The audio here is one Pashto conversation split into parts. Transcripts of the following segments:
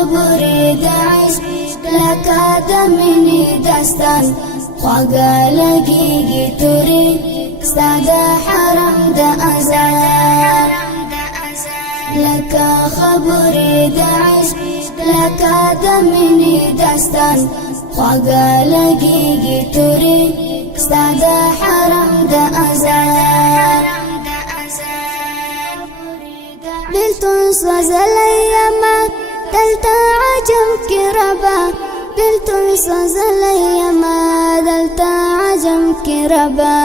خبرې د عشق لکه د مینې داستان خواږه لګېږي تورې ستا د حرم د اذان لکه خبرې د عشق لکه د مینې داستان خواږه لګېږي تورې ستا د حرم د اذان بلتون سوزلی یما دلتا عجم کی ربا بلتون سوزلی یما دلتا عجم کی ربا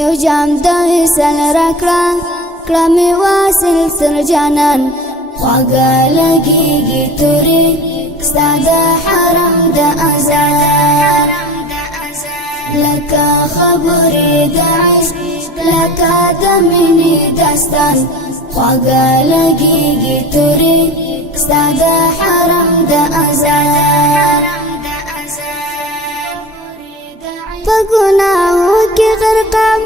یو جام د وصل راکړه کړه مې واصل تر جانان خواږه لګېږي تورې ستا د حرم د اذان لکه خبرې د عشق لکه د مینې داستان خواږه لګېږي تورې ستا د حرم د اذان په ګناهو کې غرقام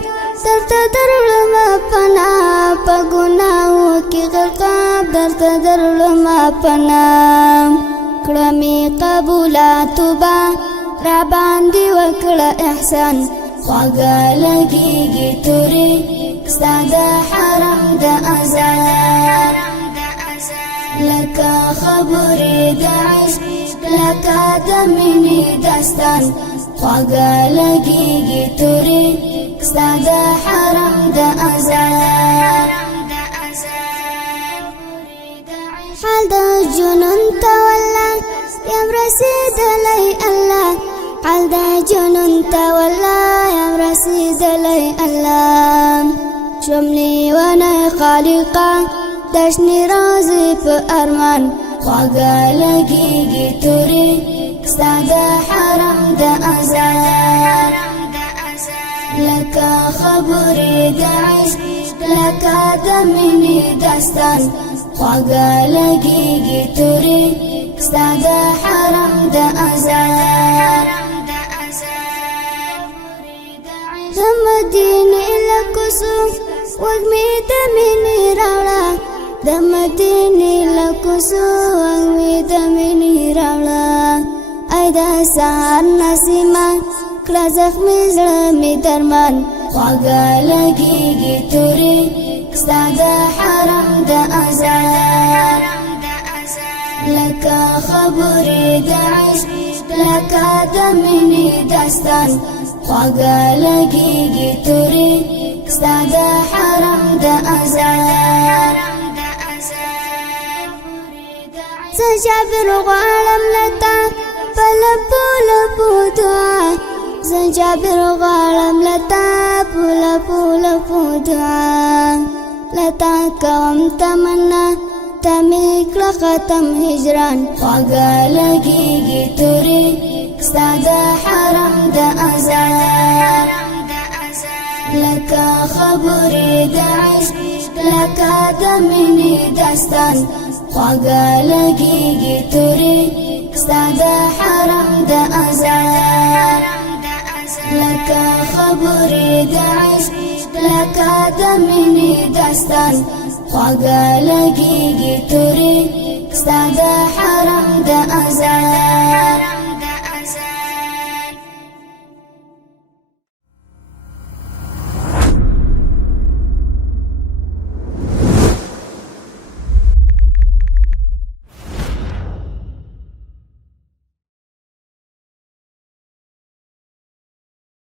درته درړم پناه په ګناهو کې غرقام درته درړم پناه کړه مې قبوله توبه را باندې وکړه احسان خواږه لګېږي تورې ستا د حرم د اذان لکه خبرې د عشق لکه د مینې داستان خواږه لګېږي تورې ستا د حرم د اذان حال د جنون ته والله یم رسېدلی الله حال د جنون ته والله یم رسېدلی الله شوم لیونی خالقه د شنې روضې په ارمان خواږه لګېږي تورې ستا د حرم د اذان لکه خبرې د عشق لکه د مینې داستان خواږه لګېږي تورې ستا د حرم د اذان د مدینې له کوڅو وږمې د مینې راوړه د مدینې له کوڅو وږمې د مینې راوړه ای د سهار نسیمه کړه زخمي زړه مې درمان خواږه لګېږي تورې ستا د حرم د اذان لکه خبرې د عشق لکه د مینې داستان خواږه لګېږي تورې ستا د حرم د اذان زه جابر غواړم لتا په لپو لپو دعا زه جابر غواړم لتا په لپو لپو دعا لتا کوم تمنا ته مې کړه ختم هجران خواږه لګېږي تورې ستا د حرم د اذان لکه خبرې د عشق لکه د مینې داستان خواږه لګېږي تورې ستا د حرم د اذان لکه خبرې د عشق لکه د مینې داستان خواږه لګېږي تورې ستا د حرم د اذان